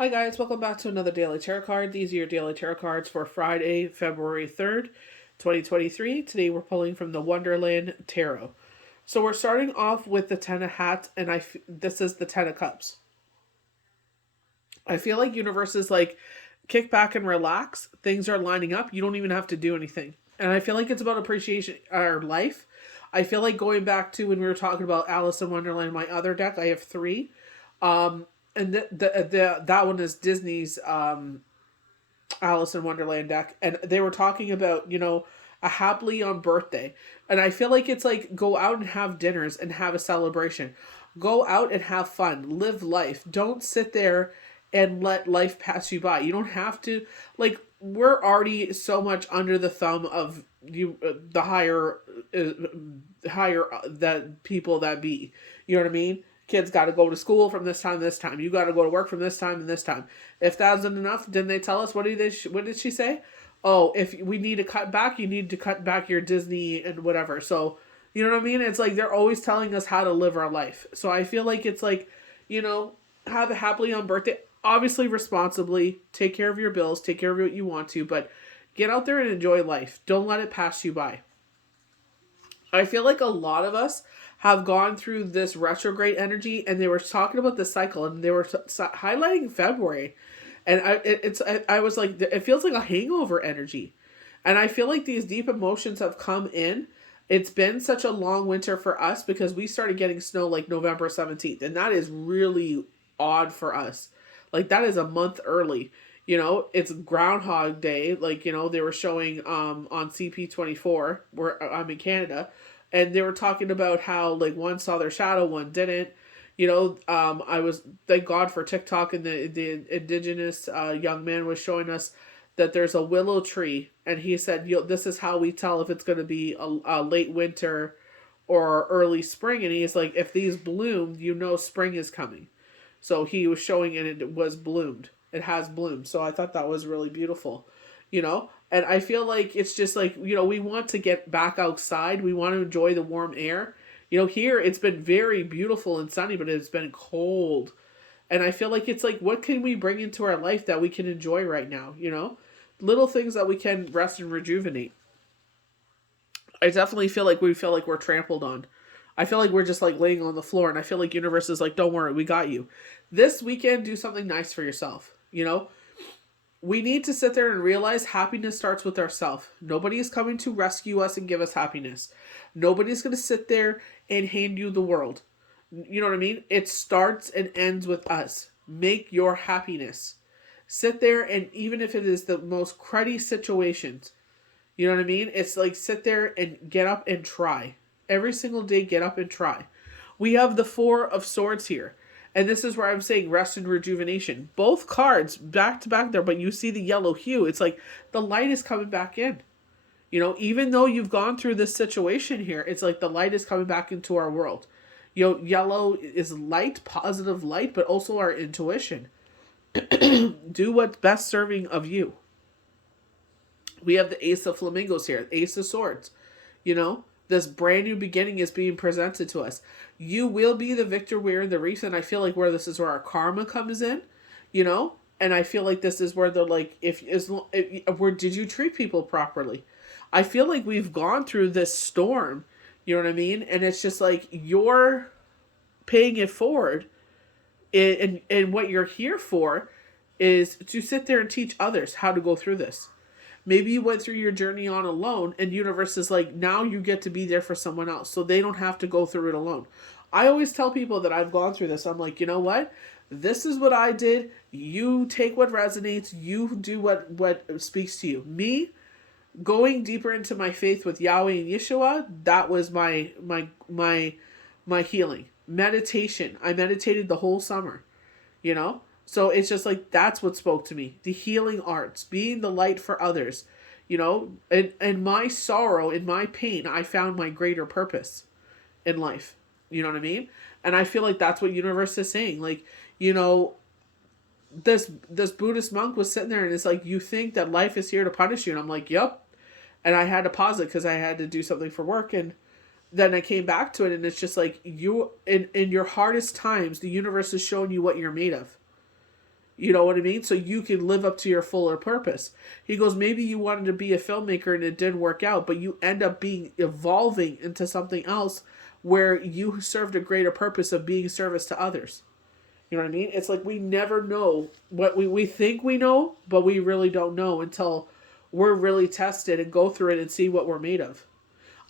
Hi guys, welcome back to another Daily Tarot card. These are your Daily Tarot cards for Friday, February 3rd, 2023. Today we're pulling from the Wonderland Tarot. So we're starting off with the Ten of Hats, and this is the Ten of Cups. I feel like universe is like, kick back and relax. Things are lining up. You don't even have to do anything. And I feel like it's about appreciation our life. I feel like going back to when we were talking about Alice in Wonderland, my other deck, I have three. And that one is Disney's Alice in Wonderland deck, and they were talking about a happily on birthday, and I feel like it's like go out and have dinners and have a celebration, go out and have fun, live life. Don't sit there and let life pass you by. You don't have to we're already so much under the thumb of the higher that people that be. You know what I mean? Kids got to go to school from this time to this time. You got to go to work from this time and this time. If that wasn't enough, didn't they tell us what did she say? Oh, if we need to cut back, you need to cut back your Disney and whatever. So, you know what I mean? It's like they're always telling us how to live our life. So I feel like it's like, have a happily on birthday. Obviously responsibly, take care of your bills, take care of what you want to, but get out there and enjoy life. Don't let it pass you by. I feel like a lot of us have gone through this retrograde energy, and they were talking about the cycle, and they were highlighting February, and I was like, it feels like a hangover energy, and I feel like these deep emotions have come in. It's been such a long winter for us because we started getting snow like November 17th, and that is really odd for us. Like that is a month early. It's Groundhog Day. They were showing on CP24 where I'm in Canada, and they were talking about how like one saw their shadow, one didn't. I was thank God for TikTok, and the indigenous young man was showing us that there's a willow tree, and he said, this is how we tell if it's going to be a late winter or early spring. And he's like, if these bloom, spring is coming. So he was showing, and it was bloomed. It has bloomed. So I thought that was really beautiful, And I feel like it's just like, we want to get back outside. We want to enjoy the warm air. Here it's been very beautiful and sunny, but it's been cold. And I feel like it's like, what can we bring into our life that we can enjoy right now? Little things that we can rest and rejuvenate. I definitely feel like we're trampled on. I feel like we're just like laying on the floor, and I feel like universe is like, don't worry, we got you. This weekend, do something nice for yourself. We need to sit there and realize happiness starts with ourselves. Nobody is coming to rescue us and give us happiness. Nobody's going to sit there and hand you the world. You know what I mean? It starts and ends with us. Make your happiness. Sit there, and even if it is the most cruddy situations, you know what I mean? It's like sit there and get up and try. Every single day, get up and try. We have the Four of Swords here. And this is where I'm saying rest and rejuvenation. Both cards back to back there, but you see the yellow hue. It's like the light is coming back in. Even though you've gone through this situation here, it's like the light is coming back into our world. Yellow is light, positive light, but also our intuition. Do what's best serving of you. We have the Ace of Flamingos here, Ace of Swords. This brand new beginning is being presented to us. You will be the victor wearing the wreath, and I feel like this is where our karma comes in, and I feel like this is where they're like, where did you treat people properly? I feel like we've gone through this storm, you know what I mean? And it's just like you're paying it forward, and what you're here for is to sit there and teach others how to go through this. Maybe you went through your journey on alone, and universe is like, now you get to be there for someone else, so they don't have to go through it alone. I always tell people that I've gone through this. I'm like, you know what? This is what I did. You take what resonates. You do what speaks to you. Me, going deeper into my faith with Yahweh and Yeshua, that was my healing. Meditation. I meditated the whole summer, So it's just like, that's what spoke to me. The healing arts, being the light for others, and my sorrow, in my pain, I found my greater purpose in life. You know what I mean? And I feel like that's what universe is saying. Like, this Buddhist monk was sitting there, and it's like, you think that life is here to punish you. And I'm like, yep. And I had to pause it because I had to do something for work. And then I came back to it, and it's just like, you, in your hardest times, the universe is showing you what you're made of. You know what I mean? So you can live up to your fuller purpose. He goes, maybe you wanted to be a filmmaker and it didn't work out, but you end up being evolving into something else where you served a greater purpose of being service to others. You know what I mean? It's like we never know what we think we know, but we really don't know until we're really tested and go through it and see what we're made of.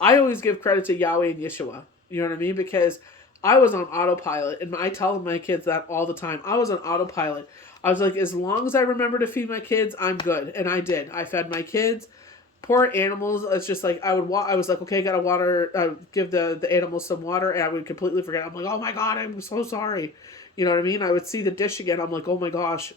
I always give credit to Yahweh and Yeshua. You know what I mean? Because I was on autopilot, and I tell my kids that all the time. I was on autopilot. I was like, as long as I remember to feed my kids, I'm good. And I did. I fed my kids. Poor animals. It's just like I was like, okay, gotta water. Give the animals some water, and I would completely forget. I'm like, oh my god, I'm so sorry. You know what I mean? I would see the dish again. I'm like, oh my gosh.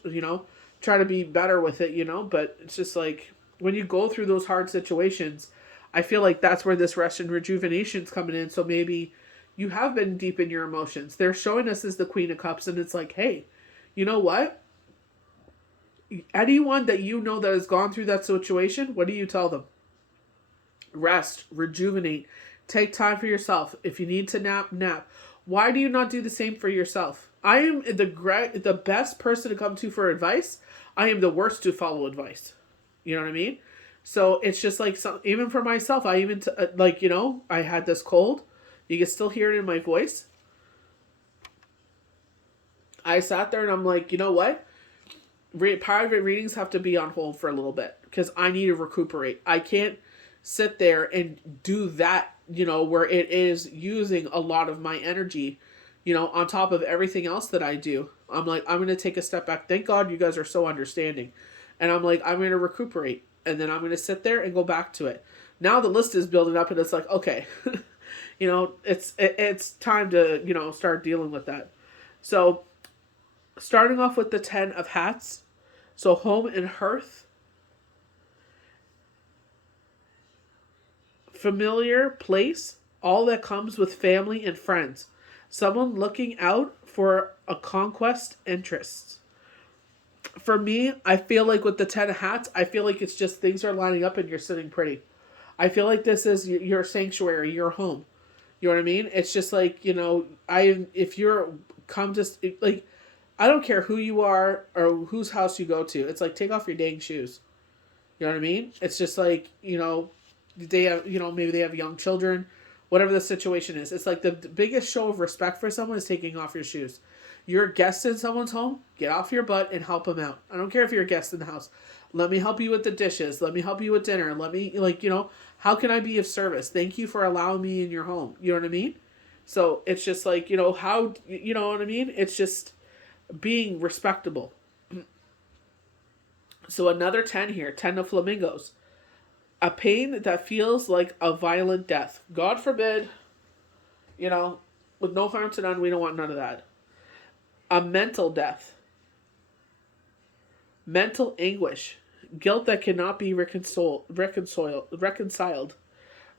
Try to be better with it. But it's just like when you go through those hard situations, I feel like that's where this rest and rejuvenation's coming in. So maybe you have been deep in your emotions. They're showing us as the Queen of Cups, and it's like, hey, you know what? Anyone that you know that has gone through that situation, what do you tell them? Rest, rejuvenate, take time for yourself. If you need to nap, nap. Why do you not do the same for yourself? I am the best person to come to for advice. I am the worst to follow advice. You know what I mean? So it's just like, even for myself, I had this cold. You can still hear it in my voice. I sat there and I'm like, you know what? Private readings have to be on hold for a little bit because I need to recuperate. I can't sit there and do that, where it is using a lot of my energy, on top of everything else that I do. I'm like, I'm going to take a step back. Thank God you guys are so understanding. And I'm like, I'm going to recuperate. And then I'm going to sit there and go back to it. Now the list is building up and it's like, okay, it's time to, start dealing with that. So starting off with the 10 of hats. So home and hearth. Familiar place. All that comes with family and friends. Someone looking out for a conquest interest. For me, I feel like with the 10 of hats, I feel like it's just things are lining up and you're sitting pretty. I feel like this is your sanctuary, your home. You know what I mean? It's just like, if you're come to, like, I don't care who you are or whose house you go to. It's like, take off your dang shoes. You know what I mean? It's just like, they have, maybe they have young children, whatever the situation is. It's like the biggest show of respect for someone is taking off your shoes. You're a guest in someone's home, get off your butt and help them out. I don't care if you're a guest in the house. Let me help you with the dishes. Let me help you with dinner. Let me, how can I be of service? Thank you for allowing me in your home. You know what I mean? So it's just like, how, you know what I mean? It's just being respectable. So another 10 here, 10 of flamingos. A pain that feels like a violent death. God forbid, with no harm to none, we don't want none of that. A mental death. Mental anguish. Guilt that cannot be reconciled.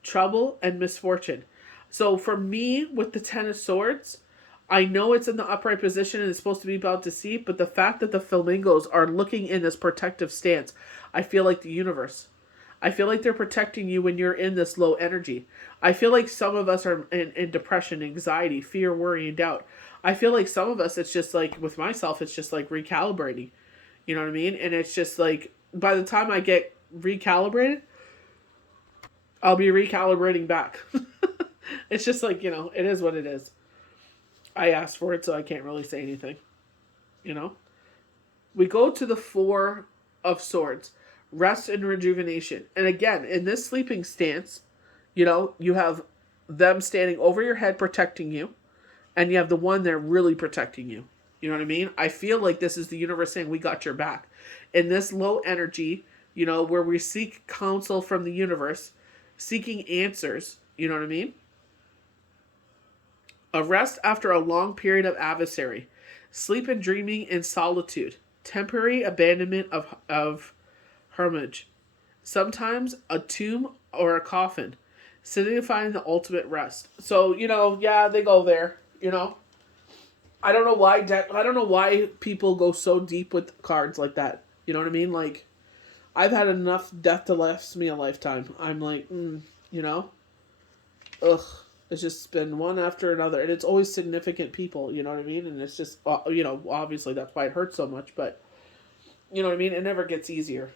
Trouble and misfortune. So for me, with the 10 of swords, I know it's in the upright position and it's supposed to be about deceit, but the fact that the flamingos are looking in this protective stance, I feel like the universe. I feel like they're protecting you when you're in this low energy. I feel like some of us are in depression, anxiety, fear, worry, and doubt. I feel like some of us, it's just like, with myself, it's just like recalibrating. You know what I mean? And it's just like, by the time I get recalibrated, I'll be recalibrating back. It's just like, it is what it is. I asked for it, so I can't really say anything. We go to the 4 of swords. Rest and rejuvenation. And again, in this sleeping stance, you have them standing over your head protecting you. And you have the one there really protecting you. You know what I mean? I feel like this is the universe saying, we got your back. In this low energy, where we seek counsel from the universe, seeking answers, you know what I mean? A rest after a long period of adversary. Sleep and dreaming in solitude. Temporary abandonment of hermitage. Sometimes a tomb or a coffin. Signifying the ultimate rest. So, they go there. I don't know why people go so deep with cards like that. You know what I mean? Like, I've had enough death to last me a lifetime. I'm like, ugh. It's just been one after another, and it's always significant people. You know what I mean? And it's just, obviously that's why it hurts so much. But You know what I mean? It never gets easier.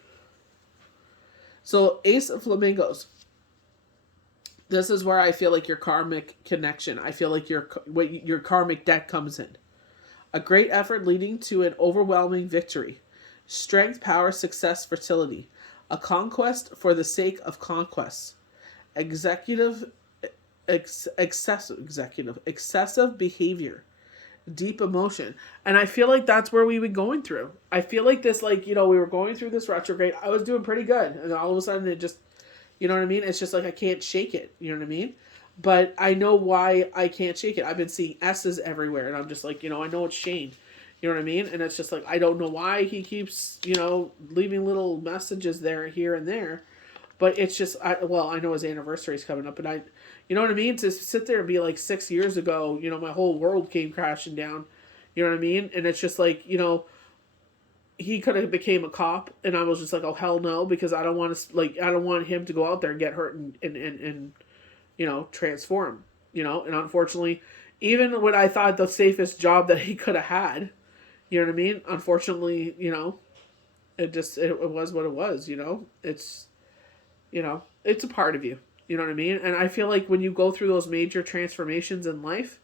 So Ace of Flamingos. This is where I feel like your karmic connection. I feel like your karmic deck comes in. A great effort leading to an overwhelming victory. Strength, power, success, fertility. A conquest for the sake of conquests. Executive, excessive behavior. Deep emotion. And I feel like that's where we've been going through. I feel like this, like, we were going through this retrograde. I was doing pretty good. And all of a sudden it just, you know what I mean? It's just like I can't shake it. You know what I mean? But I know why I can't shake it. I've been seeing S's everywhere. And I'm just like, I know it's Shane. You know what I mean? And it's just like, I don't know why he keeps, leaving little messages there, here and there. But it's just, I know his anniversary is coming up. And you know what I mean? To sit there and be like 6 years ago, my whole world came crashing down. You know what I mean? And it's just like, he could have became a cop, and I was just like, oh hell no, because I don't want to, I don't want him to go out there and get hurt and transform, and unfortunately, even when I thought the safest job that he could have had, you know what I mean? Unfortunately, it was what it was, it's, it's a part of you, you know what I mean? And I feel like when you go through those major transformations in life,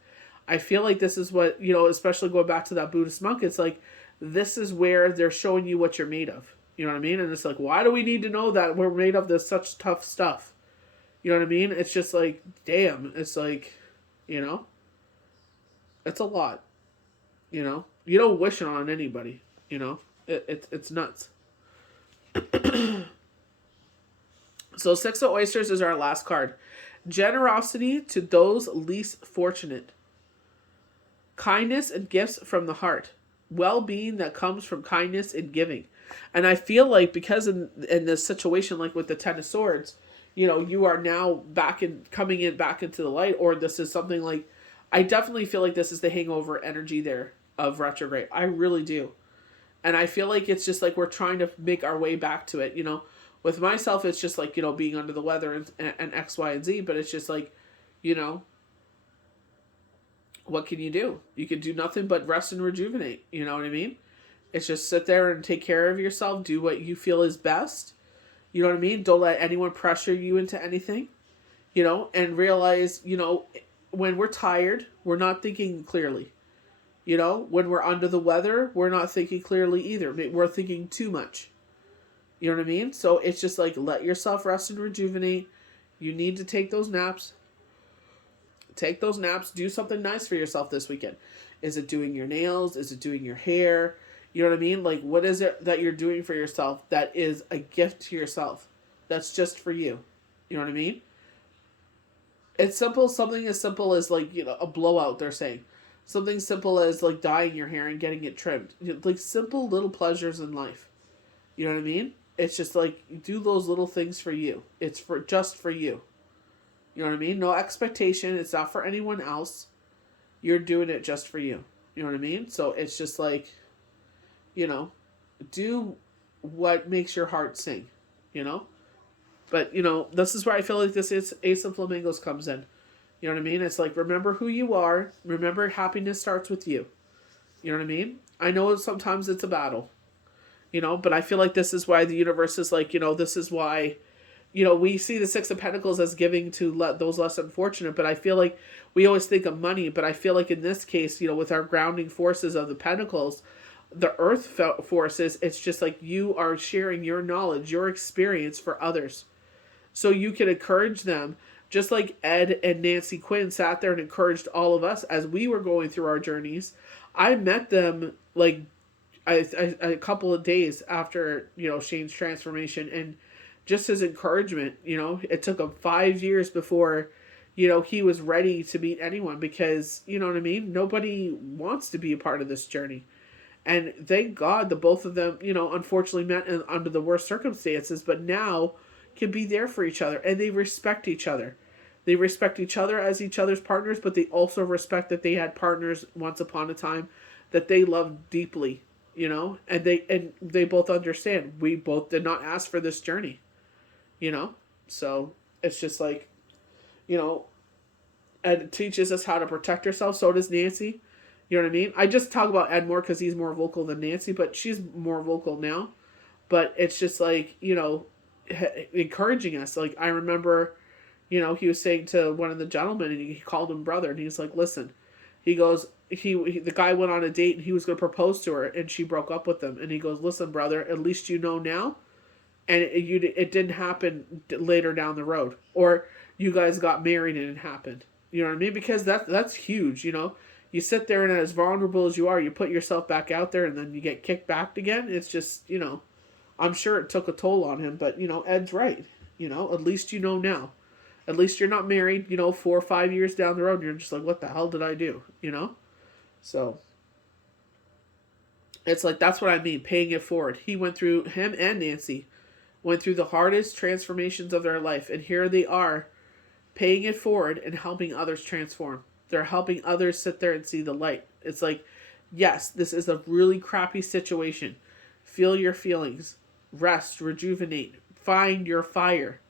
I feel like this is what, especially going back to that Buddhist monk, it's like, this is where they're showing you what you're made of. You know what I mean? And it's like, why do we need to know that we're made of this such tough stuff? You know what I mean? It's just like, damn. It's like, it's a lot. You don't wish it on anybody. It's nuts. So 6 of Oysters is our last card. Generosity to those least fortunate. Kindness and gifts from the heart. Well-being that comes from kindness and giving. And I feel like because in this situation, like with the Ten of Swords, you are now coming back into the light, or this is something like, I definitely feel like this is the hangover energy there of retrograde. I really do. And I feel like it's just like we're trying to make our way back to it. With myself, it's just like, being under the weather and X, Y, and Z, but it's just like, what can you do? You can do nothing but rest and rejuvenate. You know what I mean? It's just sit there and take care of yourself. Do what you feel is best. You know what I mean? Don't let anyone pressure you into anything. And realize, when we're tired, we're not thinking clearly. When we're under the weather, we're not thinking clearly either. We're thinking too much. You know what I mean? So it's just like, let yourself rest and rejuvenate. You need to take those naps. Take those naps. Do something nice for yourself this weekend. Is it doing your nails? Is it doing your hair? You know what I mean? Like, what is it that you're doing for yourself that is a gift to yourself? That's just for you. You know what I mean? It's simple. Something as simple as, like, a blowout, they're saying. Something simple as, like, dyeing your hair and getting it trimmed. Like, simple little pleasures in life. You know what I mean? It's just like, do those little things for you. It's just for you. You know what I mean? No expectation. It's not for anyone else. You're doing it just for you. You know what I mean? So it's just like, do what makes your heart sing, But, this is where I feel like this is Ace of Flamingos comes in. You know what I mean? It's like, remember who you are. Remember, happiness starts with you. You know what I mean? I know sometimes it's a battle, but I feel like this is why the universe is like, this is why, we see the Six of Pentacles as giving to those less unfortunate, but I feel like we always think of money, but I feel like in this case, with our grounding forces of the Pentacles, the Earth forces, it's just like you are sharing your knowledge, your experience for others. So you can encourage them, just like Ed and Nancy Quinn sat there and encouraged all of us as we were going through our journeys. I met them like a couple of days after, Shane's transformation, and just his encouragement, it took him 5 years before, he was ready to meet anyone because, you know what I mean? Nobody wants to be a part of this journey. And thank God the both of them, unfortunately met under the worst circumstances, but now can be there for each other, and they respect each other. They respect each other as each other's partners, but they also respect that they had partners once upon a time that they loved deeply, and they both understand we both did not ask for this journey. So it's just like, Ed teaches us how to protect ourselves. So does Nancy. You know what I mean? I just talk about Ed more because he's more vocal than Nancy, but she's more vocal now. But it's just like, encouraging us. Like, I remember, he was saying to one of the gentlemen, and he called him brother, and he's like, listen, he goes, the guy went on a date and he was going to propose to her, and she broke up with him. And he goes, listen, brother, at least you know now. And it didn't happen later down the road. Or you guys got married and it happened. You know what I mean? Because that's huge, You sit there and as vulnerable as you are, you put yourself back out there and then you get kicked back again. It's just, I'm sure it took a toll on him, but, Ed's right. At least you know now. At least you're not married, 4 or 5 years down the road and you're just like, what the hell did I do? So, it's like, that's what I mean, paying it forward. Him and Nancy went through the hardest transformations of their life, and here they are, paying it forward and helping others transform. They're helping others sit there and see the light. It's like, yes, this is a really crappy situation. Feel your feelings. Rest, rejuvenate, find your fire.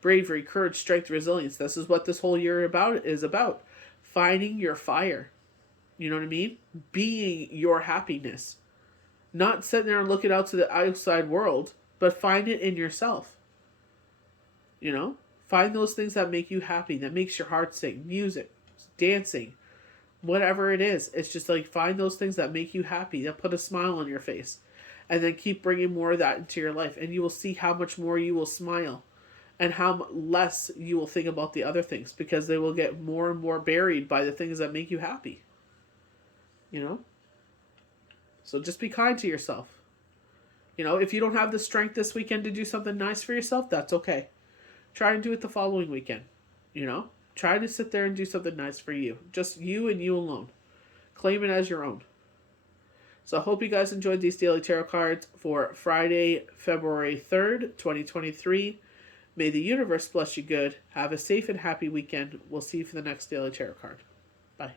Bravery, courage, strength, resilience. This is what this whole year is about. Finding your fire. You know what I mean? Being your happiness. Not sitting there and looking out to the outside world, but find it in yourself. Find those things that make you happy, that makes your heart sing. Music, dancing, whatever it is. It's just like, find those things that make you happy, that put a smile on your face. And then keep bringing more of that into your life. And you will see how much more you will smile. And how less you will think about the other things. Because they will get more and more buried by the things that make you happy. So just be kind to yourself. If you don't have the strength this weekend to do something nice for yourself, that's okay. Try and do it the following weekend. Try to sit there and do something nice for you. Just you and you alone. Claim it as your own. So I hope you guys enjoyed these daily tarot cards for Friday, February 3rd, 2023. May the universe bless you good. Have a safe and happy weekend. We'll see you for the next daily tarot card. Bye.